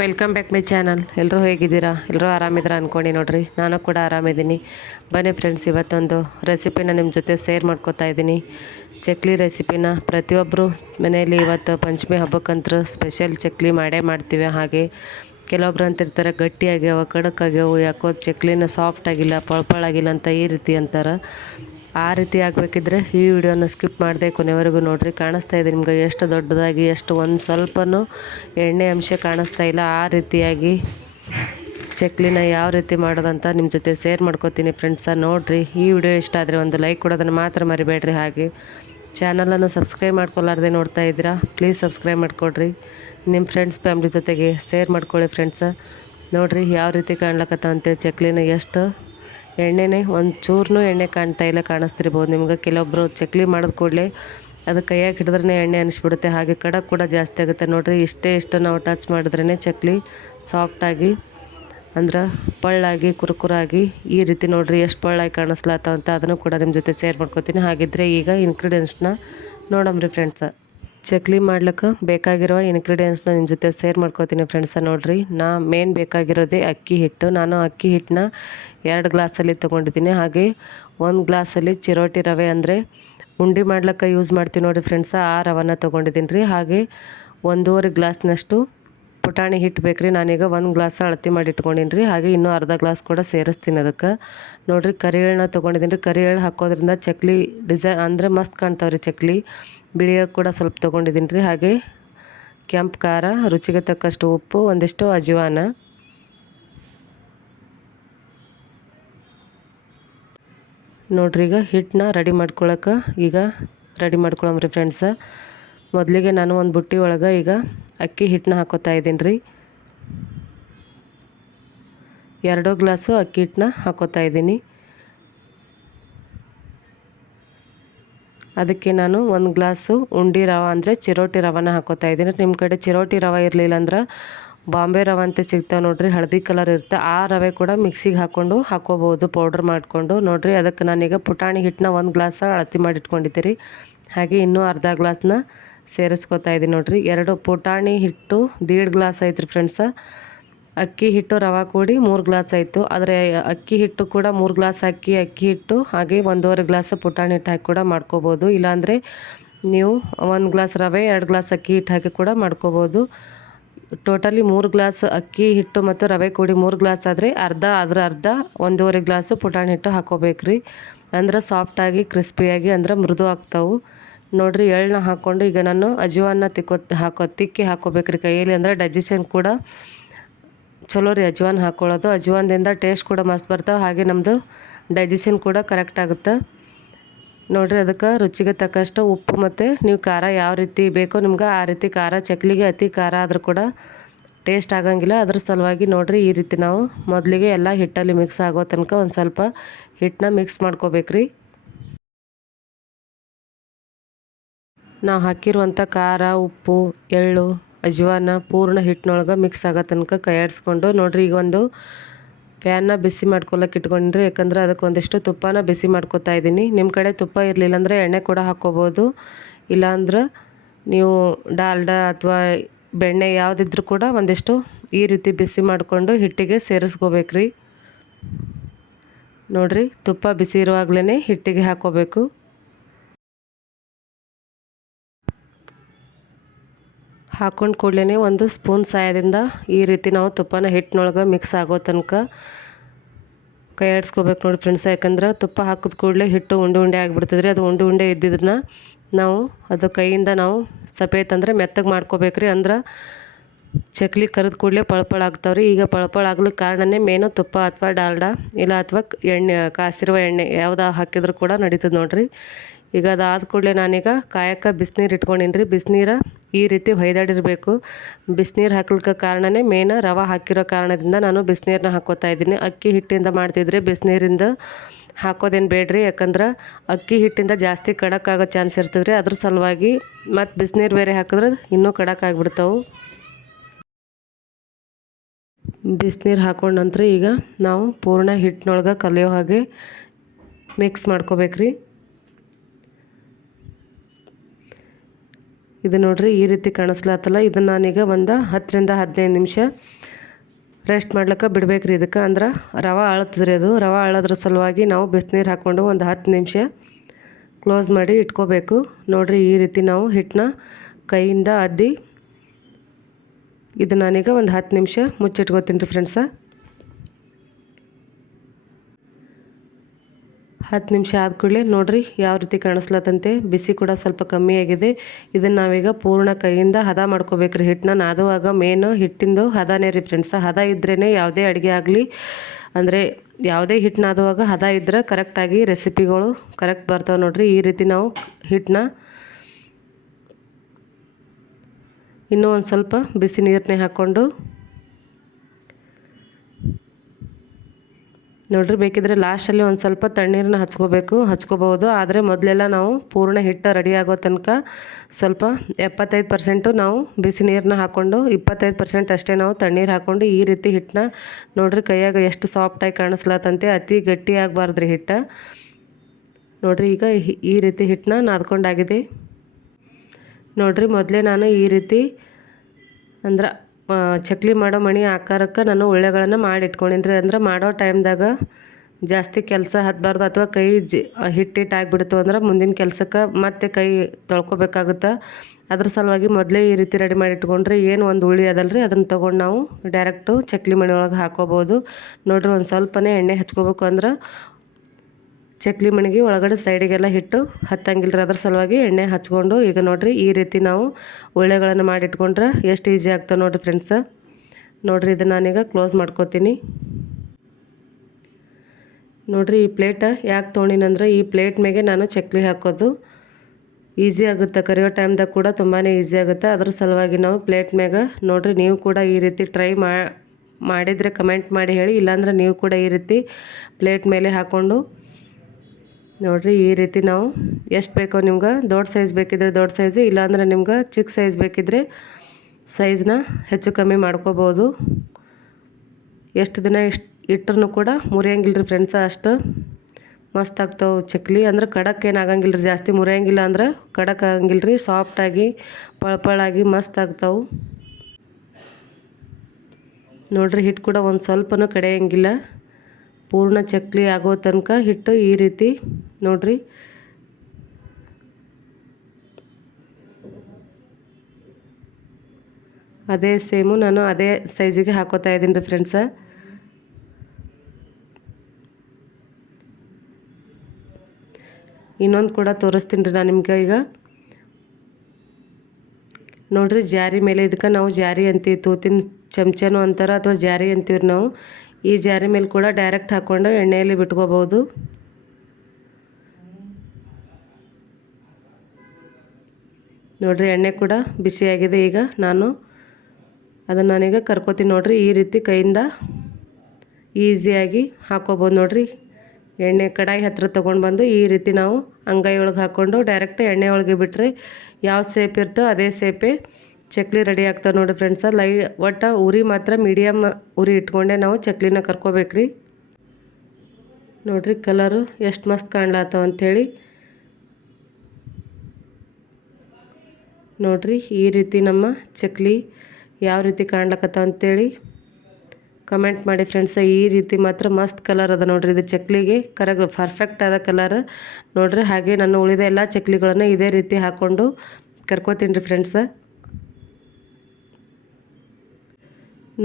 Welcome back my channel ಎಲ್ಲರೂ ಹೇಗಿದ್ದೀರಾ? ಎಲ್ಲರೂ ಆರಾಮಿದ್ದೀರಾ ಅಂದ್ಕೊಂಡು ನೋಡಿರಿ. ನಾನು ಕೂಡ ಆರಾಮಿದ್ದೀನಿ. ಬನ್ನಿ ಫ್ರೆಂಡ್ಸ್ ಇವತ್ತೊಂದು ರೆಸಿಪಿನ ನಿಮ್ಮ ಜೊತೆ ಶೇರ್ ಮಾಡ್ಕೊತಾ ಇದ್ದೀನಿ. ಚಕ್ಲಿ ರೆಸಿಪಿನ ಪ್ರತಿಯೊಬ್ಬರು ಮನೆಯಲ್ಲಿ ಇವತ್ತು ಪಂಚಮಿ ಹಬ್ಬಕ್ಕಂತೂ ಸ್ಪೆಷಲ್ ಚಕ್ಲಿ ಮಾಡೇ ಮಾಡ್ತೀವಿ. ಹಾಗೆ ಕೆಲವೊಬ್ರು ಅಂತಿರ್ತಾರೆ, ಗಟ್ಟಿಯಾಗ್ಯಾವ ಖಡಕ್ಕಾಗ್ಯಾವು ಯಾಕೋ ಚಕ್ಲಿನ ಸಾಫ್ಟ್ ಆಗಿಲ್ಲ, ಪಳಪಳಾಗಿಲ್ಲ ಅಂತ ಈ ರೀತಿ ಅಂತಾರೆ. ಆ ರೀತಿ ಆಗಬೇಕಿದ್ರೆ ಈ ವಿಡಿಯೋನ ಸ್ಕಿಪ್ ಮಾಡದೆ ಕೊನೆವರೆಗೂ ನೋಡಿರಿ. ಕಾಣಿಸ್ತಾ ಇದೆ ನಿಮ್ಗೆ ಎಷ್ಟು ದೊಡ್ಡದಾಗಿ, ಎಷ್ಟು ಒಂದು ಸ್ವಲ್ಪನೂ ಎಣ್ಣೆ ಅಂಶ ಕಾಣಿಸ್ತಾ ಇಲ್ಲ. ಆ ರೀತಿಯಾಗಿ ಚಕ್ಲಿನ ಯಾವ ರೀತಿ ಮಾಡೋದಂತ ನಿಮ್ಮ ಜೊತೆ ಶೇರ್ ಮಾಡ್ಕೋತೀನಿ ಫ್ರೆಂಡ್ಸ ನೋಡಿರಿ, ಈ ವಿಡಿಯೋ ಇಷ್ಟ ಆದರೆ ಒಂದು ಲೈಕ್ ಕೊಡೋದನ್ನು ಮಾತ್ರ ಮರಿಬೇಡ್ರಿ. ಹಾಗೆ ಚಾನಲನ್ನು ಸಬ್ಸ್ಕ್ರೈಬ್ ಮಾಡ್ಕೊಲಾರ್ದೆ ನೋಡ್ತಾ ಇದ್ದೀರಾ ಪ್ಲೀಸ್ ಸಬ್ಸ್ಕ್ರೈಬ್ ಮಾಡಿಕೊಡ್ರಿ. ನಿಮ್ಮ ಫ್ರೆಂಡ್ಸ್ ಫ್ಯಾಮ್ಲಿ ಜೊತೆಗೆ ಶೇರ್ ಮಾಡ್ಕೊಳ್ಳಿ ಫ್ರೆಂಡ್ಸ ನೋಡಿರಿ, ಯಾವ ರೀತಿ ಕಾಣ್ಲಕತ್ತವಂತೆ ಚಕ್ಲಿನ ಎಷ್ಟು ಎಣ್ಣೆನೇ ಒಂದು ಚೂರ್ನೂ ಎಣ್ಣೆ ಕಾಣ್ತಾ ಇಲ್ಲ, ಕಾಣಿಸ್ತಿರ್ಬೋದು. ನಿಮ್ಗೆ ಕೆಲವೊಬ್ಬರು ಚಕ್ಲಿ ಮಾಡಿದ ಕೂಡಲೇ ಅದು ಕೈಯಾಗಿ ಹಿಡಿದ್ರೇ ಎಣ್ಣೆ ಅನಿಸ್ಬಿಡುತ್ತೆ. ಹಾಗೆ ಕಡಕ್ ಕೂಡ ಜಾಸ್ತಿ ಆಗುತ್ತೆ ನೋಡಿರಿ. ಇಷ್ಟೇ ಇಷ್ಟು ನಾವು ಟಚ್ ಮಾಡಿದ್ರೇ ಚಕ್ಲಿ ಸಾಫ್ಟಾಗಿ ಅಂದ್ರೆ ಪಳ್ಳಾಗಿ, ಕುರುಕುರಾಗಿ ಈ ರೀತಿ ನೋಡಿರಿ ಎಷ್ಟು ಪಳ್ಳಾಗಿ ಕಾಣಿಸ್ಲತ್ತ ಅಂತ ಅದನ್ನು ಕೂಡ ನಿಮ್ಮ ಜೊತೆ ಶೇರ್ ಮಾಡ್ಕೊತೀನಿ. ಹಾಗಿದ್ರೆ ಈಗ ಇನ್ಗ್ರೀಡಿಯೆಂಟ್ಸ್ನ ನೋಡಮ್ರಿ ಫ್ರೆಂಡ್ಸ ಚಕ್ಲಿ ಮಾಡ್ಲಿಕ್ಕೆ ಬೇಕಾಗಿರೋ ಇಂಗ್ರೀಡಿಯೆಂಟ್ಸ್ನ ನಿಮ್ಮ ಜೊತೆ ಸೇರ್ ಮಾಡ್ಕೋತೀನಿ ಫ್ರೆಂಡ್ಸ ನೋಡಿರಿ. ನಾ ಮೇನ್ ಬೇಕಾಗಿರೋದೇ ಅಕ್ಕಿ ಹಿಟ್ಟು. ನಾನು ಅಕ್ಕಿ ಹಿಟ್ಟನ್ನ ಎರಡು ಗ್ಲಾಸಲ್ಲಿ ತೊಗೊಂಡಿದ್ದೀನಿ. ಹಾಗೆ ಒಂದು ಗ್ಲಾಸಲ್ಲಿ ಚಿರೋಟಿ ರವೆ ಅಂದರೆ ಉಂಡೆ ಮಾಡ್ಲಿಕ್ಕೆ ಯೂಸ್ ಮಾಡ್ತೀವಿ ನೋಡಿ ಫ್ರೆಂಡ್ಸ ಆ ರವನ್ನ ತೊಗೊಂಡಿದ್ದೀನಿ ರೀ. ಹಾಗೆ ಒಂದೂವರೆ ಗ್ಲಾಸ್ನಷ್ಟು ಪುಟಾಣಿ ಹಿಟ್ಟು ಬೇಕು ರೀ ನಾನೀಗ ಒಂದು ಗ್ಲಾಸ್ ಅಳತಿ ಮಾಡಿ ಇಟ್ಕೊಂಡಿನಿ ರೀ. ಹಾಗೆ ಇನ್ನೂ ಅರ್ಧ ಗ್ಲಾಸ್ ಕೂಡ ಸೇರಿಸ್ತೀನಿ ಅದಕ್ಕೆ. ನೋಡಿರಿ ಕರಿ ಎಳ್ಳನ್ನ ತೊಗೊಂಡಿದ್ದೀನಿ ರೀ. ಕರಿ ಎಳ್ಳು ಹಾಕೋದ್ರಿಂದ ಚಕ್ಲಿ ಡಿಸೈನ್ ಅಂದರೆ ಮಸ್ತ್ ಕಾಣ್ತಾವೆ ರೀ ಚಕ್ಲಿ. ಬಿಳಿಯಾಗ ಕೂಡ ಸ್ವಲ್ಪ ತೊಗೊಂಡಿದ್ದೀನಿ ರೀ. ಹಾಗೆ ಕೆಂಪು ಖಾರ, ರುಚಿಗೆ ತಕ್ಕಷ್ಟು ಉಪ್ಪು, ಒಂದಿಷ್ಟು ಅಜ್ವಾನ. ನೋಡ್ರಿ ಈಗ ಹಿಟ್ಟನ್ನ ರೆಡಿ ಮಾಡ್ಕೊಳಕ್ಕೆ ಈಗ ರೆಡಿ ಮಾಡ್ಕೊಳಮ್ರಿ ಫ್ರೆಂಡ್ಸ. ಮೊದಲಿಗೆ ನಾನು ಒಂದು ಬುಟ್ಟಿ ಒಳಗೆ ಈಗ ಅಕ್ಕಿ ಹಿಟ್ಟನ್ನ ಹಾಕೋತಾ ಇದ್ದೀನಿ ರೀ. ಎರಡೋ ಗ್ಲಾಸು ಅಕ್ಕಿ ಹಿಟ್ಟನ್ನ ಹಾಕೋತಾ ಇದ್ದೀನಿ. ಅದಕ್ಕೆ ನಾನು ಒಂದು ಗ್ಲಾಸು ಉಂಡಿ ರವೆ ಅಂದರೆ ಚಿರೋಟಿ ರವನ ಹಾಕೋತಾ ಇದ್ದೀನಿ. ನಿಮ್ಮ ಕಡೆ ಚಿರೋಟಿ ರವೆ ಇರಲಿಲ್ಲ ಅಂದ್ರೆ ಬಾಂಬೆ ರವೆ ಅಂತ ಸಿಗ್ತಾವೆ ನೋಡಿರಿ, ಹಳದಿ ಕಲರ್ ಇರುತ್ತೆ. ಆ ರವೆ ಕೂಡ ಮಿಕ್ಸಿಗೆ ಹಾಕ್ಕೊಂಡು ಹಾಕೋಬೋದು ಪೌಡ್ರ್ ಮಾಡಿಕೊಂಡು. ನೋಡಿರಿ, ಅದಕ್ಕೆ ನಾನೀಗ ಪುಟಾಣಿ ಹಿಟ್ಟನ್ನ ಒಂದು ಗ್ಲಾಸ ಅಳತಿ ಮಾಡಿ ಇಟ್ಕೊಂಡಿದ್ದೆ ಹಾಗೆ ಇನ್ನೂ ಅರ್ಧ ಗ್ಲಾಸ್ನ ಸೇರಿಸ್ಕೊತಾ ಇದ್ದೀನಿ ನೋಡಿರಿ. ಎರಡು ಪುಟಾಣಿ ಹಿಟ್ಟು, ದೀಡ್ ಗ್ಲಾಸ್ ಐತ್ರಿ ಫ್ರೆಂಡ್ಸ ಅಕ್ಕಿ ಹಿಟ್ಟು ರವೆ ಕೂಡಿ ಮೂರು ಗ್ಲಾಸ್ ಆಯಿತು. ಆದರೆ ಅಕ್ಕಿ ಹಿಟ್ಟು ಕೂಡ ಮೂರು ಗ್ಲಾಸ್ ಹಾಕಿ, ಅಕ್ಕಿ ಹಿಟ್ಟು ಹಾಗೆ ಒಂದೂವರೆ ಗ್ಲಾಸ್ ಪುಟಾಣಿ ಹಿಟ್ಟು ಹಾಕಿ ಕೂಡ ಮಾಡ್ಕೋಬೋದು. ಇಲ್ಲಾಂದರೆ ನೀವು ಒಂದು ಗ್ಲಾಸ್ ರವೆ, ಎರಡು ಗ್ಲಾಸ್ ಅಕ್ಕಿ ಹಿಟ್ಟು ಹಾಕಿ ಕೂಡ ಮಾಡ್ಕೋಬೋದು. ಟೋಟಲಿ ಮೂರು ಗ್ಲಾಸ್ ಅಕ್ಕಿ ಹಿಟ್ಟು ಮತ್ತು ರವೆ ಕೂಡಿ ಮೂರು ಗ್ಲಾಸ್ ಆದರೆ ಅರ್ಧ, ಅದ್ರ ಅರ್ಧ ಒಂದೂವರೆ ಗ್ಲಾಸು ಪುಟಾಣಿ ಹಿಟ್ಟು ಹಾಕೋಬೇಕು ರೀ ಅಂದ್ರೆ ಸಾಫ್ಟಾಗಿ ಕ್ರಿಸ್ಪಿಯಾಗಿ ಅಂದ್ರೆ ಮೃದು ಆಗ್ತಾವೆ. ನೋಡಿರಿ ಎಳ್ಳನ್ನ ಹಾಕ್ಕೊಂಡು ಈಗ ನಾನು ಅಜ್ವಾನ ತಿಕ್ಕೋ ಹಾಕೋ, ತಿಕ್ಕಿ ಹಾಕೋಬೇಕ್ರಿ ಕೈಯಲ್ಲಿ. ಅಂದರೆ ಡೈಜೆಷನ್ ಕೂಡ ಚಲೋ ರೀ ಅಜ್ವಾನ್ ಹಾಕ್ಕೊಳ್ಳೋದು ಅಜ್ವಾನ್ದಿಂದ ಟೇಸ್ಟ್ ಕೂಡ ಮಸ್ತ್ ಬರ್ತಾವೆ. ಹಾಗೆ ನಮ್ಮದು ಡೈಜೆಷನ್ ಕೂಡ ಕರೆಕ್ಟ್ ಆಗುತ್ತೆ. ನೋಡಿರಿ ಅದಕ್ಕೆ ರುಚಿಗೆ ತಕ್ಕಷ್ಟು ಉಪ್ಪು ಮತ್ತು ನೀವು ಖಾರ ಯಾವ ರೀತಿ ಬೇಕೋ ನಿಮ್ಗೆ ಆ ರೀತಿ ಖಾರ, ಚಕ್ಲಿಗೆ ಅತಿ ಖಾರ ಆದರೂ ಕೂಡ ಟೇಸ್ಟ್ ಆಗಂಗಿಲ್ಲ. ಅದ್ರ ಸಲುವಾಗಿ ನೋಡಿರಿ ಈ ರೀತಿ ನಾವು ಮೊದಲಿಗೆ ಎಲ್ಲ ಹಿಟ್ಟಲ್ಲಿ ಮಿಕ್ಸ್ ಆಗೋ ತನಕ ಒಂದು ಸ್ವಲ್ಪ ಹಿಟ್ಟನ್ನ ಮಿಕ್ಸ್ ಮಾಡ್ಕೋಬೇಕ್ರಿ. ನಾವು ಹಾಕಿರುವಂಥ ಖಾರ, ಉಪ್ಪು, ಎಳ್ಳು ಅಜ್ವಾನ ಪೂರ್ಣ ಹಿಟ್ಟಿನೊಳಗೆ ಮಿಕ್ಸ್ ಆಗೋ ತನಕ ಕೈಯಾಡಿಸ್ಕೊಂಡು ನೋಡಿರಿ, ಈಗ ಒಂದು ಪ್ಯಾನ್ನ ಬಿಸಿ ಮಾಡ್ಕೊಳಕ್ಕೆ ಇಟ್ಕೊಂಡ್ರಿ, ಯಾಕಂದರೆ ಅದಕ್ಕೆ ಒಂದಿಷ್ಟು ತುಪ್ಪನ ಬಿಸಿ ಮಾಡ್ಕೊತಾ ಇದ್ದೀನಿ. ನಿಮ್ಮ ಕಡೆ ತುಪ್ಪ ಇರಲಿಲ್ಲ ಅಂದರೆ ಎಣ್ಣೆ ಕೂಡ ಹಾಕ್ಕೋಬೋದು ಇಲ್ಲಾಂದ್ರೆ ನೀವು ಡಾಲ್ಡಾ ಅಥವಾ ಬೆಣ್ಣೆ ಯಾವುದಿದ್ರೂ ಕೂಡ ಒಂದಿಷ್ಟು ಈ ರೀತಿ ಬಿಸಿ ಮಾಡಿಕೊಂಡು ಹಿಟ್ಟಿಗೆ ಸೇರಿಸ್ಕೋಬೇಕ್ರಿ. ನೋಡಿರಿ, ತುಪ್ಪ ಬಿಸಿ ಇರುವಾಗಲೇ ಹಿಟ್ಟಿಗೆ ಹಾಕ್ಕೋಬೇಕು ಹಾಕ್ಕೊಂಡು ಕೂಡಲೇ ಒಂದು ಸ್ಪೂನ್ ಸಹಾಯದಿಂದ ಈ ರೀತಿ ನಾವು ತುಪ್ಪನ ಹಿಟ್ಟಿನೊಳಗೆ ಮಿಕ್ಸ್ ಆಗೋ ತನಕ ಕೈ ಆಡಿಸ್ಕೋಬೇಕು ನೋಡಿ ಫ್ರೆಂಡ್ಸ್ ಯಾಕಂದ್ರೆ ತುಪ್ಪ ಹಾಕಿದ ಕೂಡಲೇ ಹಿಟ್ಟು ಉಂಡೆ ಉಂಡೆ ಆಗಿಬಿಡ್ತದ್ರಿ. ಅದು ಉಂಡೆ ಉಂಡೆ ಇದ್ದಿದ್ದನ್ನ ನಾವು ಅದು ಕೈಯಿಂದ ನಾವು ಸಪೇತ್ ಅಂದರೆ ಮೆತ್ತಗೆ ಮಾಡ್ಕೋಬೇಕ್ರಿ. ಅಂದ್ರೆ ಚಕ್ಲಿ ಕರೆದ ಕೂಡಲೇ ಪಳಪಳ ಆಗ್ತಾವ್ರಿ. ಈಗ ಪಳಪಳ ಆಗ್ಲಿಕ್ಕೆ ಕಾರಣನೇ ಮೇನು ತುಪ್ಪ ಅಥವಾ ಡಾಲ್ಡಾ, ಇಲ್ಲ ಅಥವಾ ಎಣ್ಣೆ, ಕಾಸಿರುವ ಎಣ್ಣೆ ಯಾವ್ದು ಹಾಕಿದ್ರು ಕೂಡ ನಡೀತದೆ ನೋಡಿರಿ. ಈಗ ಅದಾದ ಕೂಡಲೇ ನಾನೀಗ ಕಾಯಕ್ಕೆ ಬಿಸಿನೀರು ಇಟ್ಕೊಂಡಿನಿ ರೀ ಬಿಸಿನೀರು ಈ ರೀತಿ ಹೊಯ್ದಾಡಿರಬೇಕು. ಬಿಸಿನೀರು ಹಾಕ್ಲಿಕ್ಕೆ ಕಾರಣನೇ ಮೇನ ರವೆ ಹಾಕಿರೋ ಕಾರಣದಿಂದ ನಾನು ಬಿಸಿನೀರನ್ನ ಹಾಕೋತಾ ಇದ್ದೀನಿ. ಅಕ್ಕಿ ಹಿಟ್ಟಿಂದ ಮಾಡ್ತಿದ್ರೆ ಬಿಸಿನೀರಿಂದ ಹಾಕೋದೇನು ಬೇಡ್ರಿ. ಯಾಕಂದ್ರೆ ಅಕ್ಕಿ ಹಿಟ್ಟಿಂದ ಜಾಸ್ತಿ ಕಡಕ್ ಆಗೋ ಚಾನ್ಸ್ ಇರ್ತದೆ ರೀ ಅದ್ರ ಸಲುವಾಗಿ ಮತ್ತು ಬಿಸಿನೀರು ಬೇರೆ ಹಾಕಿದ್ರೆ ಇನ್ನೂ ಕಡಕ್ ಆಗಿಬಿಡ್ತಾವೆ. ಬಿಸಿನೀರು ಹಾಕೊಂಡ ನಂತರ ಈಗ ನಾವು ಪೂರ್ಣ ಹಿಟ್ಟಿನೊಳಗೆ ಕಲಿಯೋ ಹಾಗೆ ಮಿಕ್ಸ್ ಮಾಡ್ಕೋಬೇಕ್ರಿ. ಇದು ನೋಡ್ರಿ ಈ ರೀತಿ ಕಾಣಿಸ್ಲತ್ತಲ್ಲ ಇದನ್ನು ನಾನೀಗ ಒಂದು ಹತ್ತರಿಂದ ಹದಿನೈದು ನಿಮಿಷ ರೆಸ್ಟ್ ಮಾಡ್ಲಿಕ್ಕೆ ಬಿಡ್ಬೇಕ್ರಿ ಇದಕ್ಕೆ. ಅಂದ್ರೆ ರವೆ ಅಳತದ್ರಿ ಅದು. ರವೆ ಆಳದ್ರ ಸಲುವಾಗಿ ನಾವು ಬಿಸಿನೀರು ಹಾಕ್ಕೊಂಡು ಒಂದು ಹತ್ತು ನಿಮಿಷ ಕ್ಲೋಸ್ ಮಾಡಿ ಇಟ್ಕೋಬೇಕು. ನೋಡ್ರಿ ಈ ರೀತಿ ನಾವು ಹಿಟ್ಟನ್ನ ಕೈಯಿಂದ ಅದ್ದಿ ಇದು ನಾನೀಗ ಒಂದು ಹತ್ತು ನಿಮಿಷ ಮುಚ್ಚಿಟ್ಕೋತೀನಿ ರೀ ಫ್ರೆಂಡ್ಸ ಹತ್ತು ನಿಮಿಷ ಆದ ಕೂಡಲೇ ನೋಡಿರಿ ಯಾವ ರೀತಿ ಕಾಣಿಸ್ಲತ್ತಂತೆ. ಬಿಸಿ ಕೂಡ ಸ್ವಲ್ಪ ಕಮ್ಮಿ ಆಗಿದೆ. ಇದನ್ನು ನಾವೀಗ ಪೂರ್ಣ ಕೈಯಿಂದ ಹದ ಮಾಡ್ಕೋಬೇಕ್ರಿ. ಹಿಟ್ಟನ್ನ ನಾದುವಾಗ ಮೇನು ಹಿಟ್ಟಿಂದು ಹದನೇ ರೀ ಫ್ರೆಂಡ್ಸ್ ಹದ ಇದ್ರೇ ಯಾವುದೇ ಅಡುಗೆ ಆಗಲಿ. ಅಂದರೆ ಯಾವುದೇ ಹಿಟ್ಟು ನಾದುವಾಗ ಹದ ಇದ್ರೆ ಕರೆಕ್ಟಾಗಿ ರೆಸಿಪಿಗಳು ಕರೆಕ್ಟ್ ಬರ್ತಾವೆ ನೋಡಿರಿ. ಈ ರೀತಿ ನಾವು ಹಿಟ್ಟನ್ನ ಇನ್ನೂ ಒಂದು ಸ್ವಲ್ಪ ಬಿಸಿ ನೀರನ್ನೇ ಹಾಕ್ಕೊಂಡು ನೋಡ್ರಿ, ಬೇಕಿದ್ರೆ ಲಾಸ್ಟಲ್ಲಿ ಒಂದು ಸ್ವಲ್ಪ ತಣ್ಣೀರನ್ನ ಹಚ್ಕೋಬೇಕು ಹಚ್ಕೋಬೋದು ಆದರೆ ಮೊದಲೆಲ್ಲ ನಾವು ಪೂರ್ಣ ಹಿಟ್ಟು ರೆಡಿ ಆಗೋ ತನಕ ಸ್ವಲ್ಪ ಎಪ್ಪತ್ತೈದು ಪರ್ಸೆಂಟು ನಾವು ಬಿಸಿ ನೀರನ್ನ ಹಾಕ್ಕೊಂಡು ಇಪ್ಪತ್ತೈದು ಪರ್ಸೆಂಟ್ ಅಷ್ಟೇ ನಾವು ತಣ್ಣೀರು ಹಾಕ್ಕೊಂಡು ಈ ರೀತಿ ಹಿಟ್ಟನ್ನ ನೋಡ್ರಿ, ಕೈಯಾಗ ಎಷ್ಟು ಸಾಫ್ಟಾಗಿ ಕಾಣಿಸ್ಲತ್ತಂತೆ ಅತಿ ಗಟ್ಟಿ ಆಗಬಾರ್ದ್ರಿ ಹಿಟ್ಟು. ನೋಡ್ರಿ, ಈಗ ಈ ರೀತಿ ಹಿಟ್ಟನ್ನ ನಾದ್ಕೊಂಡಾಗಿದೆ. ನೋಡ್ರಿ, ಮೊದಲೇ ನಾನು ಈ ರೀತಿ ಅಂದ್ರೆ ಚಕ್ಲಿ ಮಾಡೋ ಮಣಿ ಆಕಾರಕ್ಕೆ ನಾನು ಉಳ್ಳೆಗಳನ್ನು ಮಾಡಿ ಇಟ್ಕೊಂಡಿನಿ ಅಂದ್ರೆ ಮಾಡೋ ಟೈಮ್ದಾಗ ಜಾಸ್ತಿ ಕೆಲಸ ಹತ್ತಬಾರ್ದು ಅಥವಾ ಕೈ ಜಿ ಹಿಟ್ಟಿಟ್ಟು ಆಗಿಬಿಡ್ತು ಅಂದ್ರೆ ಮುಂದಿನ ಕೆಲಸಕ್ಕೆ ಮತ್ತೆ ಕೈ ತೊಳ್ಕೊಬೇಕಾಗುತ್ತೆ. ಅದ್ರ ಸಲುವಾಗಿ ಮೊದಲೇ ಈ ರೀತಿ ರೆಡಿ ಮಾಡಿ ಇಟ್ಕೊಂಡ್ರೆ ಏನು ಒಂದು ಉಳಿ ಅದಲ್ರಿ, ಅದನ್ನು ತೊಗೊಂಡು ನಾವು ಡೈರೆಕ್ಟು ಚಕ್ಲಿ ಮಣಿ ಒಳಗೆ ಹಾಕೋಬೋದು. ನೋಡ್ರಿ ಒಂದು ಸ್ವಲ್ಪನೇ ಎಣ್ಣೆ ಹಚ್ಕೋಬೇಕು ಅಂದ್ರೆ ಚಕ್ಲಿ ಮಣಿಗೆ ಒಳಗಡೆ ಸೈಡಿಗೆಲ್ಲ ಹಿಟ್ಟು ಹತ್ತಂಗಿಲ್ಲ ರೀ ಅದ್ರ ಸಲುವಾಗಿ ಎಣ್ಣೆ ಹಚ್ಕೊಂಡು ಈಗ ನೋಡಿರಿ ಈ ರೀತಿ ನಾವು ಒಳ್ಳೆಗಳನ್ನು ಮಾಡಿಟ್ಕೊಂಡ್ರೆ ಎಷ್ಟು ಈಸಿ ಆಗ್ತವೆ ನೋಡಿರಿ ಫ್ರೆಂಡ್ಸ ನೋಡಿರಿ ಇದು ನಾನೀಗ ಕ್ಲೋಸ್ ಮಾಡ್ಕೋತೀನಿ. ನೋಡಿರಿ ಈ ಪ್ಲೇಟ ಯಾಕೆ ತೊಗೊಂಡಿನಂದ್ರೆ ಈ ಪ್ಲೇಟ್ ಮೇಲೆ ನಾನು ಚಕ್ಲಿ ಹಾಕೋದು. ಈಸಿ ಆಗುತ್ತೆ, ಕರಿಯೋ ಟೈಮ್ದಾಗ ಕೂಡ ತುಂಬಾ ಈಸಿ ಆಗುತ್ತೆ. ಅದ್ರ ಸಲುವಾಗಿ ನಾವು ಪ್ಲೇಟ್ ಮ್ಯಾಗ ನೋಡಿರಿ ನೀವು ಕೂಡ ಈ ರೀತಿ ಟ್ರೈ ಮಾಡಿದರೆ ಕಮೆಂಟ್ ಮಾಡಿ ಹೇಳಿ. ಇಲ್ಲಾಂದ್ರೆ ನೀವು ಕೂಡ ಈ ರೀತಿ ಪ್ಲೇಟ್ ಮೇಲೆ ಹಾಕ್ಕೊಂಡು ನೋಡಿರಿ ಈ ರೀತಿ ನಾವು ಎಷ್ಟು ಬೇಕೋ ನಿಮ್ಗೆ ದೊಡ್ಡ ಸೈಜ್ ಬೇಕಿದ್ರೆ ದೊಡ್ಡ ಸೈಜು, ಇಲ್ಲಾಂದ್ರೆ ನಿಮ್ಗೆ ಚಿಕ್ಕ ಸೈಜ್ ಬೇಕಿದ್ರೆ ಸೈಜ್ನ ಹೆಚ್ಚು ಕಮ್ಮಿ ಮಾಡ್ಕೋಬೋದು. ಎಷ್ಟು ದಿನ ಇಷ್ಟು ಕೂಡ ಮುರಿಯಂಗಿಲ್ಲ ರೀ ಫ್ರೆಂಡ್ಸ ಅಷ್ಟು. ಮಸ್ತ್ ಆಗ್ತಾವೆ ಚಕ್ಲಿ. ಅಂದ್ರೆ ಖಡಕ್ ಏನು ಆಗಂಗಿಲ್ಲ ರೀ ಜಾಸ್ತಿ ಮುರಿಯಂಗಿಲ್ಲ ಅಂದ್ರೆ ಖಡಕ್ ಆಗಂಗಿಲ್ಲ ರೀ ಸಾಫ್ಟಾಗಿ ಪಳಪಳಾಗಿ ಮಸ್ತ್ ಆಗ್ತಾವೆ. ನೋಡ್ರಿ ಹಿಟ್ಟು ಕೂಡ ಒಂದು ಸ್ವಲ್ಪನೂ ಕಡೆಯಂಗಿಲ್ಲ. ಪೂರ್ಣ ಚಕ್ಲಿ ಆಗೋ ತನಕ ಹಿಟ್ಟು ಈ ರೀತಿ ನೋಡ್ರಿ. ಅದೇ ಸೇಮು ನಾನು ಅದೇ ಸೈಜಿಗೆ ಹಾಕೋತಾ ಇದ್ದೀನಿ ರೀ ಫ್ರೆಂಡ್ಸ. ಇನ್ನೊಂದು ಕೂಡ ತೋರಿಸ್ತೀನಿ ರೀ ನಾನು ನಿಮ್ಗೆ ಈಗ. ನೋಡ್ರಿ ಜಾರಿ ಮೇಲೆ ಇದಕ್ಕೆ ನಾವು ಜಾರಿ ಅಂತೀವಿ, ತೂತಿನ ಚಮಚನೂ ಅಂತಾರೆ ಅಥವಾ ಜಾರಿ ಅಂತೀವಿ ನಾವು. ಈ ಜಾರಿ ಮೇಲೆ ಕೂಡ ಡೈರೆಕ್ಟ್ ಹಾಕ್ಕೊಂಡು ಎಣ್ಣೆಯಲ್ಲಿ ಬಿಟ್ಕೋಬೋದು ನೋಡಿರಿ, ಎಣ್ಣೆ ಕೂಡ ಬಿಸಿಯಾಗಿದೆ ಈಗ. ನಾನು ಅದನ್ನು ನಾನೀಗ ಕರ್ಕೋತೀನಿ ನೋಡ್ರಿ, ಈ ರೀತಿ ಕೈಯಿಂದ ಈಸಿಯಾಗಿ ಹಾಕೋಬೋದು ನೋಡ್ರಿ. ಎಣ್ಣೆ ಕಡಾಯಿ ಹತ್ತಿರ ತೊಗೊಂಡು ಬಂದು ಈ ರೀತಿ ನಾವು ಅಂಗೈ ಒಳಗೆ ಹಾಕ್ಕೊಂಡು ಡೈರೆಕ್ಟ್ ಎಣ್ಣೆ ಒಳಗೆ ಬಿಟ್ಟರೆ ಯಾವ ಸೇಪ್ ಇರ್ತೋ ಅದೇ ಸೇಪೇ ಚಕ್ಲಿ ರೆಡಿ ಆಗ್ತಾವೆ ನೋಡಿ ಫ್ರೆಂಡ್ಸ ಲೈ, ಒಟ್ಟು ಉರಿ ಮಾತ್ರ ಮೀಡಿಯಮ್ ಉರಿ ಇಟ್ಕೊಂಡೆ ನಾವು ಚಕ್ಲಿನ ಕರ್ಕೋಬೇಕ್ರಿ. ನೋಡಿರಿ ಕಲರು ಎಷ್ಟು ಮಸ್ತ್ ಕಾಣ್ಲಾತ್ತವ ಅಂಥೇಳಿ ನೋಡಿರಿ ಈ ರೀತಿ ನಮ್ಮ ಚಕ್ಲಿ ಯಾವ ರೀತಿ ಕಾಣ್ಲಕತ್ತಾವ ಅಂಥೇಳಿ ಕಮೆಂಟ್ ಮಾಡಿ ಫ್ರೆಂಡ್ಸ ಈ ರೀತಿ ಮಾತ್ರ ಮಸ್ತ್ ಕಲರ್ ಅದ ನೋಡಿರಿ ಇದು ಚಕ್ಲಿಗೆ. ಕರೆಕ್ಟ್ ಪರ್ಫೆಕ್ಟ್ ಆದ ಕಲರ್ ನೋಡಿರಿ ಹಾಗೆ ನಾನು ಉಳಿದ ಎಲ್ಲ ಚಕ್ಲಿಗಳನ್ನು ಇದೇ ರೀತಿ ಹಾಕ್ಕೊಂಡು ಕರ್ಕೋತೀನಿ ರೀ ಫ್ರೆಂಡ್ಸ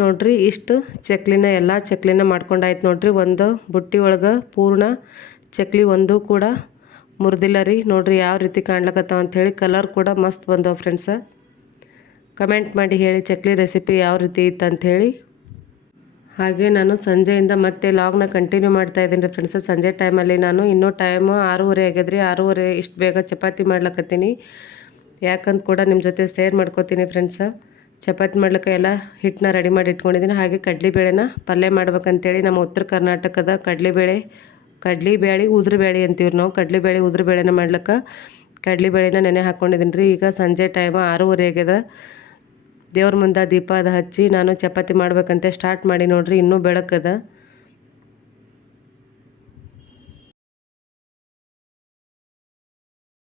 ನೋಡಿರಿ, ಇಷ್ಟು ಚಕ್ಲಿನ ಎಲ್ಲ ಚಕ್ಲಿನ ಮಾಡ್ಕೊಂಡಾಯ್ತು ನೋಡ್ರಿ, ಒಂದು ಬುಟ್ಟಿ ಒಳಗೆ ಪೂರ್ಣ ಚಕ್ಲಿ ಒಂದು ಕೂಡ ಮುರಿದಿಲ್ಲ ರೀ. ನೋಡ್ರಿ, ಯಾವ ರೀತಿ ಕಾಣ್ಲಕತ್ತಾವ ಅಂಥೇಳಿ ಕಲರ್ ಕೂಡ ಮಸ್ತ್ ಬಂದವು ಫ್ರೆಂಡ್ಸ ಕಮೆಂಟ್ ಮಾಡಿ ಹೇಳಿ ಚಕ್ಲಿ ರೆಸಿಪಿ ಯಾವ ರೀತಿ ಇತ್ತು ಅಂಥೇಳಿ ಹಾಗೆ ನಾನು ಸಂಜೆಯಿಂದ ಮತ್ತೆ ಲಾಗ್ನ ಕಂಟಿನ್ಯೂ ಮಾಡ್ತಾ ಇದ್ದೀನಿ ರೀ ಫ್ರೆಂಡ್ಸ ಸಂಜೆ ಟೈಮಲ್ಲಿ ನಾನು ಇನ್ನೂ ಟೈಮು ಆರೂವರೆ ಆಗ್ಯದ್ರಿ. ಆರೂವರೆ ಇಷ್ಟು ಬೇಗ ಚಪಾತಿ ಮಾಡ್ಲಕತ್ತೀನಿ. ಯಾಕಂತ ಕೂಡ ನಿಮ್ಮ ಜೊತೆ ಶೇರ್ ಮಾಡ್ಕೋತೀನಿ ಫ್ರೆಂಡ್ಸ ಚಪಾತಿ ಮಾಡ್ಲಿಕ್ಕೆ ಎಲ್ಲ ಹಿಟ್ಟನ್ನ ರೆಡಿ ಮಾಡಿ ಇಟ್ಕೊಂಡಿದ್ದೀನಿ. ಹಾಗೆ ಕಡಲೆಬೇಳೆನ ಪಲ್ಯ ಮಾಡ್ಬೇಕಂತೇಳಿ ನಮ್ಮ ಉತ್ತರ ಕರ್ನಾಟಕದ ಕಡಲೆಬೇಳೆ ಕಡ್ಲಿಬೇಳೆ ಉದ್ರಬೇಳೆ ಅಂತೀವಿ ನಾವು. ಕಡಲೆಬೇಳೆ ಉದ್ರಬೇಳೆನ ಮಾಡ್ಲಿಕ್ಕೆ ಕಡಲೆಬೇಳೆನ ನೆನೆ ಹಾಕ್ಕೊಂಡಿದ್ದೀನಿ ರೀ. ಈಗ ಸಂಜೆ ಟೈಮ್ ಆರೂವರೆ ಆಗ್ಯದ. ದೇವ್ರ ಮುಂದೆ ದೀಪ ಅದು ಹಚ್ಚಿ ನಾನು ಚಪಾತಿ ಮಾಡ್ಬೇಕಂತೆ ಸ್ಟಾರ್ಟ್ ಮಾಡಿ ನೋಡ್ರಿ, ಇನ್ನೂ ಬೆಳಕದ.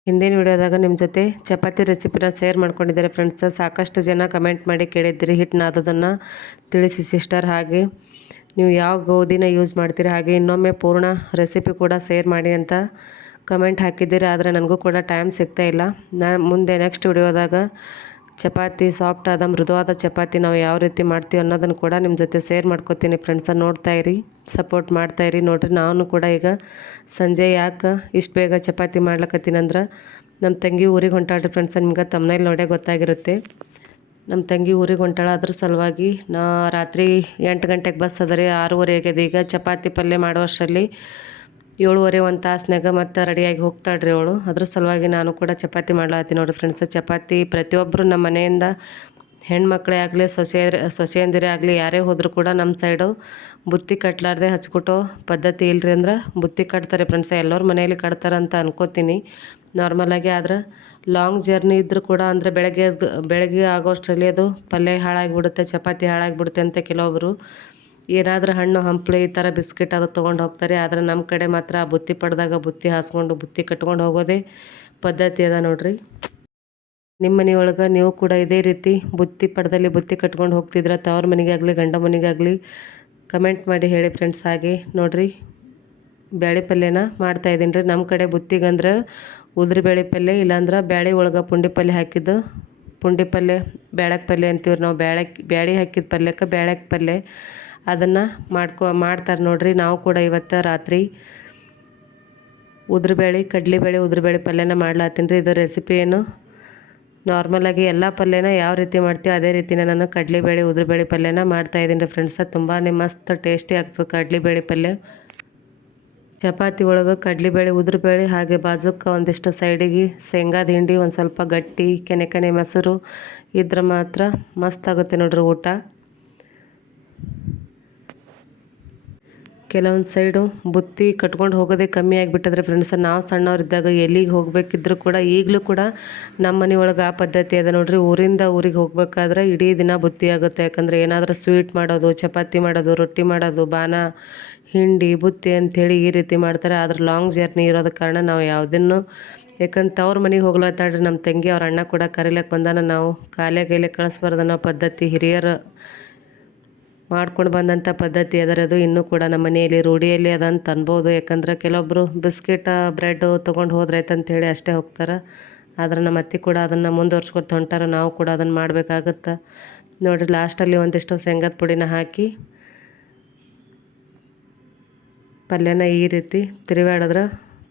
ಹಿಂದಿನ ವಿಡಿಯೋದಾಗ ನಿಮ್ಮ ಜೊತೆ ಚಪಾತಿ ರೆಸಿಪಿನ ಶೇರ್ ಮಾಡ್ಕೊಂಡಿದ್ದಾರೆ ಫ್ರೆಂಡ್ಸ್ ಸಾಕಷ್ಟು ಜನ ಕಮೆಂಟ್ ಮಾಡಿ ಕೇಳಿದ್ದೀರಿ. ಹಿಟ್ಟನ್ನ ನಾದೋದನ್ನು ತಿಳಿಸಿ ಸಿಸ್ಟರ್ ಹಾಗೆ. ನೀವು ಯಾವ ಗೋಧಿನ ಯೂಸ್ ಮಾಡ್ತೀರಿ? ಹಾಗೆ ಇನ್ನೊಮ್ಮೆ ಪೂರ್ಣ ರೆಸಿಪಿ ಕೂಡ ಶೇರ್ ಮಾಡಿ ಅಂತ ಕಮೆಂಟ್ ಹಾಕಿದ್ದೀರಿ. ಆದರೆ ನನಗೂ ಕೂಡ ಟೈಮ್ ಸಿಗ್ತಾ ಇಲ್ಲ. ನಾ ಮುಂದೆ ನೆಕ್ಸ್ಟ್ ವಿಡಿಯೋದಾಗ ಚಪಾತಿ ಸಾಫ್ಟ್ ಆದ, ಮೃದುವಾದ ಚಪಾತಿ ನಾವು ಯಾವ ರೀತಿ ಮಾಡ್ತೀವಿ ಅನ್ನೋದನ್ನು ಕೂಡ ನಿಮ್ಮ ಜೊತೆ ಶೇರ್ ಮಾಡ್ಕೊತೀನಿ ಫ್ರೆಂಡ್ಸ ನೋಡ್ತಾ ಇರಿ ಸಪೋರ್ಟ್ ಮಾಡ್ತಾ ಇರಿ. ನೋಡಿರಿ, ನಾನು ಕೂಡ ಈಗ ಸಂಜೆ ಯಾಕೆ ಇಷ್ಟು ಬೇಗ ಚಪಾತಿ ಮಾಡ್ಲಕತ್ತೀನಂದ್ರೆ ನಮ್ಮ ತಂಗಿ ಊರಿಗೆ ಹೊಂಟಾಳ್ರಿ ಫ್ರೆಂಡ್ಸ ನಿಮ್ಗೆ ತಮ್ಮನೇಲಿ ನೋಡೇ ಗೊತ್ತಾಗಿರುತ್ತೆ. ನಮ್ಮ ತಂಗಿ ಊರಿಗೆ ಹೊಂಟಾಳ, ಅದ್ರ ಸಲುವಾಗಿ ನಾ ರಾತ್ರಿ ಎಂಟು ಗಂಟೆಗೆ ಬಸ್ ಅದ ರೀ, ಆರೂವರೆ ಆಗ್ಯದ. ಈಗ ಚಪಾತಿ ಪಲ್ಯ ಮಾಡುವಷ್ಟರಲ್ಲಿ ಏಳುವರೆ ಒಂದು ತಾಸ್ನಾಗ ಮತ್ತು ರೆಡಿಯಾಗಿ ಹೋಗ್ತಾಳ್ರಿ ಅವಳು. ಅದ್ರ ಸಲುವಾಗಿ ನಾನು ಕೂಡ ಚಪಾತಿ ಮಾಡ್ಲಾತೀನಿ ನೋಡಿ ಫ್ರೆಂಡ್ಸ್ ಚಪಾತಿ ಪ್ರತಿಯೊಬ್ಬರು ನಮ್ಮ ಮನೆಯಿಂದ ಹೆಣ್ಮಕ್ಳೇ ಆಗಲಿ ಸೊಸೆ ಸೊಸೆಯಂದಿರೇ ಆಗಲಿ, ಯಾರೇ ಹೋದರೂ ಕೂಡ ನಮ್ಮ ಸೈಡು ಬುತ್ತಿ ಕಟ್ಲಾರ್ದೆ ಹಚ್ಕೊಟ್ಟೋ ಪದ್ಧತಿ ಇಲ್ಲರಿ ಅಂದ್ರೆ ಬುತ್ತಿ ಕಟ್ತಾರೆ ಫ್ರೆಂಡ್ಸ್ ಎಲ್ಲರ ಮನೆಯಲ್ಲಿ ಕಟ್ತಾರೆ ಅಂತ ಅನ್ಕೋತೀನಿ. ನಾರ್ಮಲಾಗಿ ಆದ್ರೆ ಲಾಂಗ್ ಜರ್ನಿ ಇದ್ದರೂ ಕೂಡ ಅಂದರೆ ಬೆಳಗ್ಗೆ ಬೆಳಗ್ಗೆ ಆಗೋಷ್ಟರಲ್ಲಿ ಅದು ಪಲ್ಯ ಹಾಳಾಗಿಬಿಡುತ್ತೆ, ಚಪಾತಿ ಹಾಳಾಗಿಬಿಡುತ್ತೆ ಅಂತ ಕೆಲವೊಬ್ಬರು ಏನಾದರೂ ಹಣ್ಣು, ಹಂಪಲು ಈ ಥರ ಬಿಸ್ಕೆಟ್ ಅದು ತೊಗೊಂಡು ಹೋಗ್ತಾರೆ. ಆದರೆ ನಮ್ಮ ಕಡೆ ಮಾತ್ರ ಆ ಬುತ್ತಿ ಪಡೆದಾಗ ಬುತ್ತಿ ಹಾಸ್ಕೊಂಡು, ಬುತ್ತಿ ಕಟ್ಕೊಂಡು ಹೋಗೋದೇ ಪದ್ಧತಿ ಅದ ನೋಡ್ರಿ. ನಿಮ್ಮ ಮನೆಯೊಳಗೆ ನೀವು ಕೂಡ ಇದೇ ರೀತಿ ಬುತ್ತಿ ಪಡೆದಲ್ಲಿ ಬುತ್ತಿ ಕಟ್ಕೊಂಡು ಹೋಗ್ತಿದ್ರೆ, ತವ್ರ ಮನೆಗಾಗಲಿ, ಗಂಡ ಮನೆಗೆ ಆಗಲಿ ಕಮೆಂಟ್ ಮಾಡಿ ಹೇಳಿ ಫ್ರೆಂಡ್ಸ್ ಹಾಗೆ. ನೋಡಿರಿ, ಬ್ಯಾಳೆ ಪಲ್ಯನ ಮಾಡ್ತಾಯಿದ್ದೀನಿ ರೀ. ನಮ್ಮ ಕಡೆ ಬುತ್ತಿಗಂದ್ರೆ ಉದ್ರಿ ಬೇಳೆ ಪಲ್ಯ, ಇಲ್ಲಾಂದ್ರೆ ಬ್ಯಾಳೆ ಒಳಗೆ ಪುಂಡಿ ಪಲ್ಯ ಹಾಕಿದ್ದು. ಪುಂಡಿ ಪಲ್ಯ, ಬ್ಯಾಳಕ್ ಪಲ್ಯ ಅಂತೀವ್ರಿ ನಾವು. ಬ್ಯಾಳಕ್, ಬ್ಯಾಳೆ ಹಾಕಿದ ಪಲ್ಯಕ್ಕೆ ಬ್ಯಾಳಕ್ ಪಲ್ಯ. ಅದನ್ನು ಮಾಡ್ಕೊ, ಮಾಡ್ತಾರೆ ನೋಡಿರಿ. ನಾವು ಕೂಡ ಇವತ್ತು ರಾತ್ರಿ ಉದ್ರಬೇಳೆ, ಕಡಲೆಬೇಳೆ, ಉದ್ರಬೇಳೆ ಪಲ್ಯನ ಮಾಡ್ಲಾತ್ತೀನಿ ರೀ. ಇದು ರೆಸಿಪಿ ಏನು ನಾರ್ಮಲಾಗಿ ಎಲ್ಲ ಪಲ್ಯನ ಯಾವ ರೀತಿ ಮಾಡ್ತೀವಿ ಅದೇ ರೀತಿನೇ ನಾನು ಕಡಲೆಬೇಳೆ, ಉದ್ರಬೇಳೆ ಪಲ್ಯನ ಮಾಡ್ತಾಯಿದ್ದೀನಿ ರೀ ಫ್ರೆಂಡ್ಸ ತುಂಬಾ ಮಸ್ತ್ ಟೇಸ್ಟಿ ಆಗ್ತದೆ ಕಡಲೆಬೇಳೆ ಪಲ್ಯ. ಚಪಾತಿ ಒಳಗೆ ಕಡಲೆಬೇಳೆ, ಉದ್ರಬೇಳೆ ಹಾಗೆ ಬಾಜುಕ್ಕೆ ಒಂದಿಷ್ಟು ಸೈಡಿಗೆ ಶೇಂಗಾದ ಹಿಂಡಿ ಒಂದು ಸ್ವಲ್ಪ ಗಟ್ಟಿ, ಕೆನೆ ಕೆನೆ ಮೊಸರು ಇದ್ರೆ ಮಾತ್ರ ಮಸ್ತ್ ಆಗುತ್ತೆ ನೋಡ್ರಿ ಊಟ. ಕೆಲವೊಂದು ಸೈಡು ಬುತ್ತಿ ಕಟ್ಕೊಂಡು ಹೋಗೋದೇ ಕಮ್ಮಿ ಆಗಿಬಿಟ್ಟಿದ್ರೆ ಫ್ರೆಂಡ್ಸ್ ನಾವು ಸಣ್ಣವರಿದ್ದಾಗ ಎಲ್ಲಿಗೆ ಹೋಗಬೇಕಿದ್ರು ಕೂಡ ಈಗಲೂ ಕೂಡ ನಮ್ಮ ಮನೆ ಒಳಗೆ ಆ ಪದ್ಧತಿ ಅದ ನೋಡ್ರಿ. ಊರಿಂದ ಊರಿಗೆ ಹೋಗಬೇಕಾದ್ರೆ ಇಡೀ ದಿನ ಬುತ್ತಿ ಆಗುತ್ತೆ. ಯಾಕಂದರೆ ಏನಾದರೂ ಸ್ವೀಟ್ ಮಾಡೋದು, ಚಪಾತಿ ಮಾಡೋದು, ರೊಟ್ಟಿ ಮಾಡೋದು ಬಾನ ಹಿಂಡಿ, ಬುತ್ತಿ ಅಂಥೇಳಿ ಈ ರೀತಿ ಮಾಡ್ತಾರೆ. ಆದ್ರೆ ಲಾಂಗ್ ಜರ್ನಿ ಇರೋದ ಕಾರಣ ನಾವು ಯಾವುದನ್ನು ಯಾಕಂತ ಅವ್ರ ಮನೆಗೆ ಹೋಗ್ಲತ್ತಾಡ್ರಿ ನಮ್ಮ ತಂಗಿ ಅವ್ರ ಅಣ್ಣ ಕೂಡ ಕರಿಲಕ್ಕೆ ಬಂದಾನ. ನಾವು ಕಾಲೇ ಕೈಲೇ ಕಳಿಸ್ಬಾರ್ದನ್ನೋ ಪದ್ಧತಿ ಹಿರಿಯರು ಮಾಡ್ಕೊಂಡು ಬಂದಂಥ ಪದ್ಧತಿ ಅದರದು ಇನ್ನೂ ಕೂಡ ನಮ್ಮ ಮನೆಯಲ್ಲಿ ರೂಢಿಯಲ್ಲಿ ಅದನ್ನು ತನ್ಬೋದು ಯಾಕಂದ್ರೆ ಕೆಲವೊಬ್ಬರು ಬಿಸ್ಕೆಟ್, ಬ್ರೆಡ್ ತೊಗೊಂಡು ಹೋದ್ರಾಯ್ತು ಅಂತೇಳಿ ಅಷ್ಟೇ ಹೋಗ್ತಾರೆ. ಆದ್ರೆ ನಮ್ಮ ಅತ್ತೆ ಕೂಡ ಅದನ್ನು ಮುಂದುವರ್ಸ್ಕೊತ ಹೊಂಟಾರ ನಾವು ಕೂಡ ಅದನ್ನು ಮಾಡಬೇಕಾಗತ್ತೆ. ನೋಡಿರಿ ಲಾಸ್ಟಲ್ಲಿ ಒಂದಿಷ್ಟು ಶೇಂಗದ ಪುಡಿನ ಹಾಕಿ ಪಲ್ಯನ ಈ ರೀತಿ ತಿರುವಾಡಿದ್ರೆ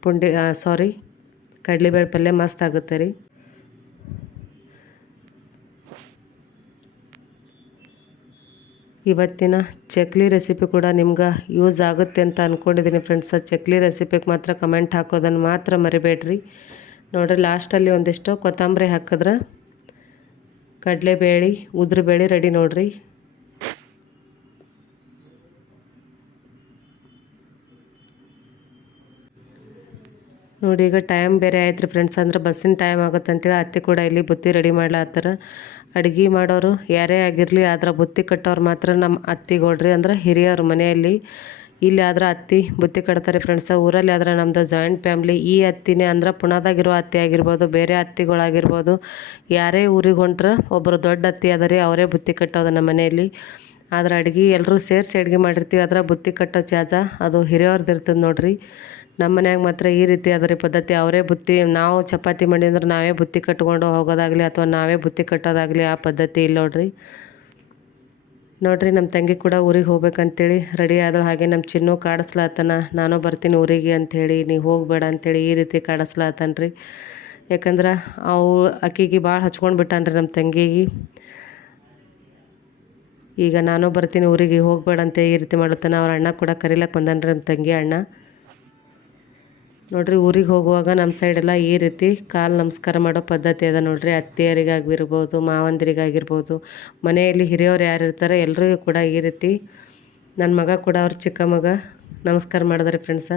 ಪುಂಡಿ ಸಾರಿ ಕಡ್ಲೆಬೇಳೆ ಪಲ್ಯ ಮಸ್ತ್ ಆಗುತ್ತೆ ರೀ. ಇವತ್ತಿನ ಚಕ್ಲಿ ರೆಸಿಪಿ ಕೂಡ ನಿಮ್ಗೆ ಯೂಸ್ ಆಗುತ್ತೆ ಅಂತ ಅಂದ್ಕೊಂಡಿದ್ದೀನಿ ಫ್ರೆಂಡ್ಸ್ ಚಕ್ಲಿ ರೆಸಿಪಿಗೆ ಮಾತ್ರ ಕಮೆಂಟ್ ಹಾಕೋದನ್ನು ಮಾತ್ರ ಮರಿಬೇಡ್ರಿ. ನೋಡಿರಿ ಲಾಸ್ಟಲ್ಲಿ ಒಂದಿಷ್ಟು ಕೊತ್ತಂಬರಿ ಹಾಕಿದ್ರೆ ಕಡಲೆಬೇಳೆ, ಉದ್ರುಬೇಳೆ ರೆಡಿ ನೋಡಿರಿ. ನೋಡಿ, ಈಗ ಟೈಮ್ ಬೇರೆ ಆಯ್ತು ರೀ ಫ್ರೆಂಡ್ಸ್ ಅಂದ್ರೆ ಬಸ್ಸಿನ ಟೈಮ್ ಆಗುತ್ತೆ ಅಂತೇಳಿ ಅತ್ತೆ ಕೂಡ ಇಲ್ಲಿ ಬುತ್ತಿ ರೆಡಿ ಮಾಡ್ಲಾತ್ತಾರ. ಅಡುಗೆ ಮಾಡೋರು ಯಾರೇ ಆಗಿರಲಿ ಆದ್ರೆ ಬುತ್ತಿ ಕಟ್ಟೋರು ಮಾತ್ರ ನಮ್ಮ ಅತ್ತಿಗೊಳ್ರಿ ಅಂದ್ರೆ ಹಿರಿಯರು ಮನೆಯಲ್ಲಿ. ಇಲ್ಲಿ ಆದ್ರೆ ಅತ್ತಿ ಬುತ್ತಿ ಕಟ್ತಾರೆ ಫ್ರೆಂಡ್ಸ ಊರಲ್ಲಿ ಆದ್ರೆ ನಮ್ಮದು ಜಾಯಿಂಟ್ ಫ್ಯಾಮ್ಲಿ ಈ ಅತ್ತಿನೇ ಅಂದ್ರೆ ಪುಣದಾಗಿರೋ ಅತ್ತಿ ಆಗಿರ್ಬೋದು, ಬೇರೆ ಅತ್ತಿಗಳಾಗಿರ್ಬೋದು. ಯಾರೇ ಊರಿಗೆ ಹೊಂಟ್ರೆ ಒಬ್ಬರು ದೊಡ್ಡ ಅತ್ತಿ ಅದ ಅವರೇ ಬುತ್ತಿ ಕಟ್ಟೋದು ನಮ್ಮ ಮನೆಯಲ್ಲಿ. ಆದ್ರೆ ಅಡುಗೆ ಎಲ್ಲರೂ ಸೇರಿಸಿ ಅಡುಗೆ ಮಾಡಿರ್ತೀವಿ, ಆದ್ರೆ ಬುತ್ತಿ ಕಟ್ಟೋ ಚಾಜ ಅದು ಹಿರಿಯವ್ರದ್ದು ಇರ್ತದೆ ನೋಡಿರಿ. ನಮ್ಮ ಮನ್ಯಾಗ ಮಾತ್ರ ಈ ರೀತಿ ಅದರ ಪದ್ಧತಿ. ಅವರೇ ಬುತ್ತಿ, ನಾವು ಚಪಾತಿ ಮಾಡಿ ಅಂದ್ರೆ ನಾವೇ ಬುತ್ತಿ ಕಟ್ಕೊಂಡು ಹೋಗೋದಾಗಲಿ ಅಥವಾ ನಾವೇ ಬುತ್ತಿ ಕಟ್ಟೋದಾಗಲಿ ಆ ಪದ್ಧತಿ ಇಲ್ಲ ನೋಡ್ರಿ. ನೋಡ್ರಿ, ನಮ್ಮ ತಂಗಿ ಕೂಡ ಊರಿಗೆ ಹೋಗ್ಬೇಕಂತೇಳಿ ರೆಡಿ ಆದಳು. ಹಾಗೆ ನಮ್ಮ ಚಿನ್ನು ಕಾಡಿಸ್ಲಾತನ, ನಾನು ಬರ್ತೀನಿ ಊರಿಗೆ ಅಂಥೇಳಿ ನೀವು ಹೋಗಬೇಡ ಅಂಥೇಳಿ ಈ ರೀತಿ ಕಾಡಿಸ್ಲಾತನ ರೀ ಯಾಕಂದ್ರೆ ಅವು ಅಕ್ಕಿಗೆ ಭಾಳ ಹಚ್ಕೊಂಡು ಬಿಟ್ಟಾನ್ರಿ ನಮ್ಮ ತಂಗಿಗೆ. ಈಗ ನಾನು ಬರ್ತೀನಿ ಊರಿಗೆ, ಹೋಗಬೇಡ ಅಂತ ಈ ರೀತಿ ಮಾಡುತ್ತಾನೆ. ಅವ್ರ ಅಣ್ಣ ಕೂಡ ಕರೀಲಕ್ಕೆ ಬಂದಾನ್ರಿ ನಮ್ಮ ತಂಗಿ ಅಣ್ಣ. ನೋಡ್ರಿ, ಊರಿಗೆ ಹೋಗುವಾಗ ನಮ್ಮ ಸೈಡೆಲ್ಲ ಈ ರೀತಿ ಕಾಲು ನಮಸ್ಕಾರ ಮಾಡೋ ಪದ್ಧತಿ ಅದ ನೋಡ್ರಿ. ಅತ್ತೆಯರಿಗಾಗಿರ್ಬೋದು, ಮಾವಂದಿರಿಗಾಗಿರ್ಬೋದು, ಮನೆಯಲ್ಲಿ ಹಿರಿಯವ್ರು ಯಾರು ಇರ್ತಾರೆ ಎಲ್ರಿಗೂ ಕೂಡ ಈ ರೀತಿ ನನ್ನ ಮಗ ಕೂಡ ಅವ್ರ ಚಿಕ್ಕ ಮಗ ನಮಸ್ಕಾರ ಮಾಡಿದಾರೆ ಫ್ರೆಂಡ್ಸ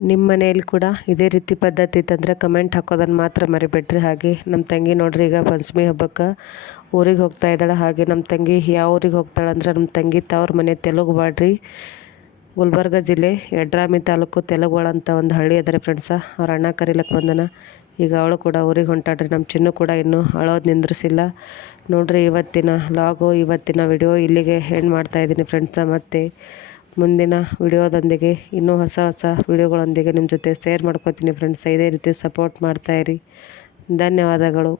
ನಿಮ್ಮ ಮನೆಯಲ್ಲಿ ಕೂಡ ಇದೇ ರೀತಿ ಪದ್ಧತಿ ಇತ್ತಂದರೆ ಕಮೆಂಟ್ ಹಾಕೋದನ್ನು ಮಾತ್ರ ಮರಿಬೇಡ್ರಿ. ಹಾಗೆ ನಮ್ಮ ತಂಗಿ ನೋಡ್ರಿ, ಈಗ ಪಂಚಮಿ ಹಬ್ಬಕ್ಕೆ ಊರಿಗೆ ಹೋಗ್ತಾ ಇದ್ದಾಳೆ. ಹಾಗೆ ನಮ್ಮ ತಂಗಿ ಯಾವ ಊರಿಗೆ ಹೋಗ್ತಾಳೆ ಅಂದ್ರೆ ನಮ್ಮ ತಂಗಿ ತವ್ರ ಮನೆ ತೆಲುಗು ಬಾಡ್ರಿ ಗುಲ್ಬರ್ಗ ಜಿಲ್ಲೆ ಯಡ್ರಾಮಿ ತಾಲೂಕು ತೆಲಗೋಳ ಅಂತ ಒಂದು ಹಳ್ಳಿ ಅದಾರೆ ಫ್ರೆಂಡ್ಸ ಅವ್ರ ಅಣ್ಣ ಕರೀಲಕ್ಕೆ ಬಂದನ. ಈಗ ಅವಳು ಕೂಡ ಊರಿಗೆ ಹೊಂಟಾಡ್ರಿ ನಮ್ಮ ಚಿನ್ನು ಕೂಡ ಇನ್ನೂ ಅಳೋದು ನಿಂದ್ರಿಸಿಲ್ಲ. ನೋಡ್ರಿ ಇವತ್ತಿನ ಲಾಗು ಇವತ್ತಿನ ವಿಡಿಯೋ ಇಲ್ಲಿಗೆ ಎಂಡ್ ಮಾಡ್ತಾಯಿದ್ದೀನಿ ಫ್ರೆಂಡ್ಸ ಮತ್ತು ಮುಂದಿನ ವಿಡಿಯೋದೊಂದಿಗೆ ಇನ್ನೂ ಹೊಸ ಹೊಸ ವಿಡಿಯೋಗಳೊಂದಿಗೆ ನಿಮ್ಮ ಜೊತೆ ಶೇರ್ ಮಾಡ್ಕೋತೀನಿ ಫ್ರೆಂಡ್ಸ್ ಇದೇ ರೀತಿ ಸಪೋರ್ಟ್ ಮಾಡ್ತಾಯಿರಿ ಧನ್ಯವಾದಗಳು.